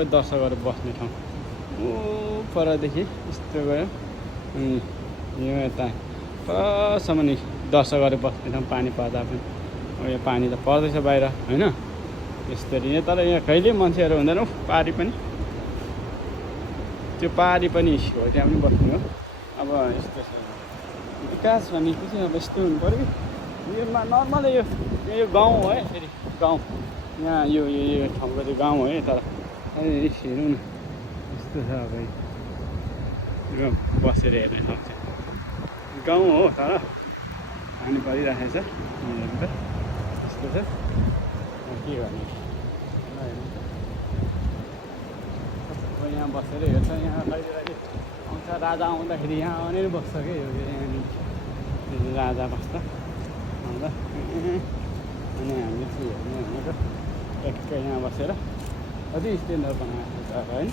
सबै दर्शकहरू बस्ने ठाउँ ऊ परदेखि यस्तो गयो यो यता परसम्म नि दर्शकहरू बस्ने ठाउँ पानी पर्दा पनि यो पानी त पर्दैछ बाहिर होइन यसरी नै तर यहाँ कहिले मान्छेहरू हुँदैन पारी पनि त्यो पारी पनि हो त्यहाँ पनि बस्ने हो अब यस्तो छ विकास भनेको चाहिँ अब यस्तो हुनु पऱ्यो कि यो नर्मलै यो गाउँ हो है फेरि गाउँ यहाँ यो ठाउँको चाहिँ गाउँ है तर हेरौँ न यस्तो छ अब यो बसेर हेर्ने ठाउँ चाहिँ गाउँ हो तर पानी परिराखेको छ यस्तो छ के गर्ने यहाँ बसेर हेर्छ यहाँ कहिले कहिले आउँछ राजा आउँदाखेरि यहाँ आउने बस्छ क्या यो यहाँनिर राजा बस्छ आउँदा अनि हामीले चाहिँ हेर्ने भनेको एक्कै यहाँ बसेर अझै स्ट्यान्डर्ड बनाएको छ होइन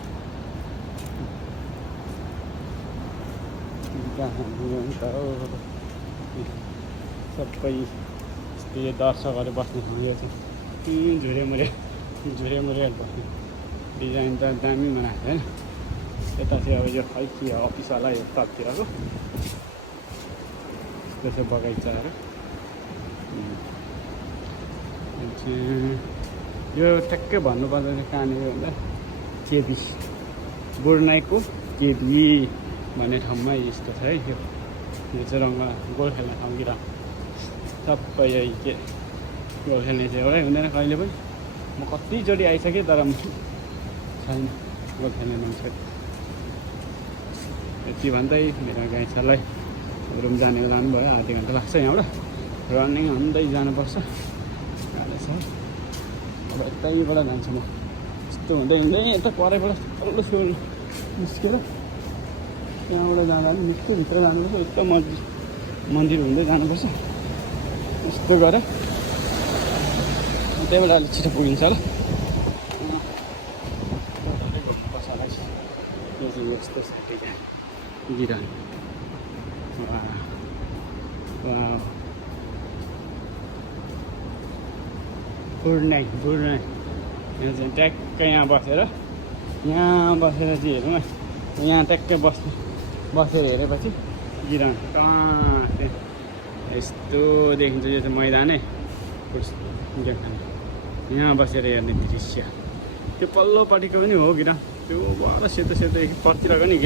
सबै यस्तो यो दर्शकहरू बस्ने ठाउँ यो चाहिँ झुरेमुरे बस्ने डिजाइन त दामी बनाएको होइन यता चाहिँ अब यो खै के अफिसवाला यो तलतिरको यस्तो चाहिँ बगैँचाहरू यो ठ्याक्कै भन्नुपर्दा चाहिँ कहाँनिर भन्दा केबी बुढनाइको केबी भन्ने ठाउँमा यस्तो छ है यो चाहिँ रङ्ग गोल खेल्ने ठाउँ कि सबै यही के गोल खेल्ने चाहिँ एउटै हुँदैन कहिले पनि म कतिचोटि आइसकेँ तर छैन गोल खेल्ने मान्छे यति भन्दै मेरो गाई छलाई रुम जानु भयो आधी घन्टा लाग्छ यहाँबाट रनिङ हान्दै जानुपर्छ गाह्रो छ अब यतैबाट जान्छु म यस्तो हुँदै यता परैबाट तल्लो सुल निस्केर त्यहाँबाट जाँदा पनि निकै भित्र जानुपर्छ यस्तो मन्दिर हुँदै जानुपर्छ यस्तो गरेर त्यहीबाट अलिक छिटो पुगिन्छ ल घुम्नुपर्छ होला यो चाहिँ यस्तो छ बिरामी बुढ्नाइ यो चाहिँ ट्याक्कै यहाँ बसेर चाहिँ हेरौँ न यहाँ ट्याक्कै बसेर हेरेपछि गिराउँ यस्तो देखिन्छ यो चाहिँ मैदानै यहाँ बसेर हेर्ने दृश्य त्यो पल्लोपट्टिको पनि हो गिरा त्यो बडा सेतो एकपट्टिरको नि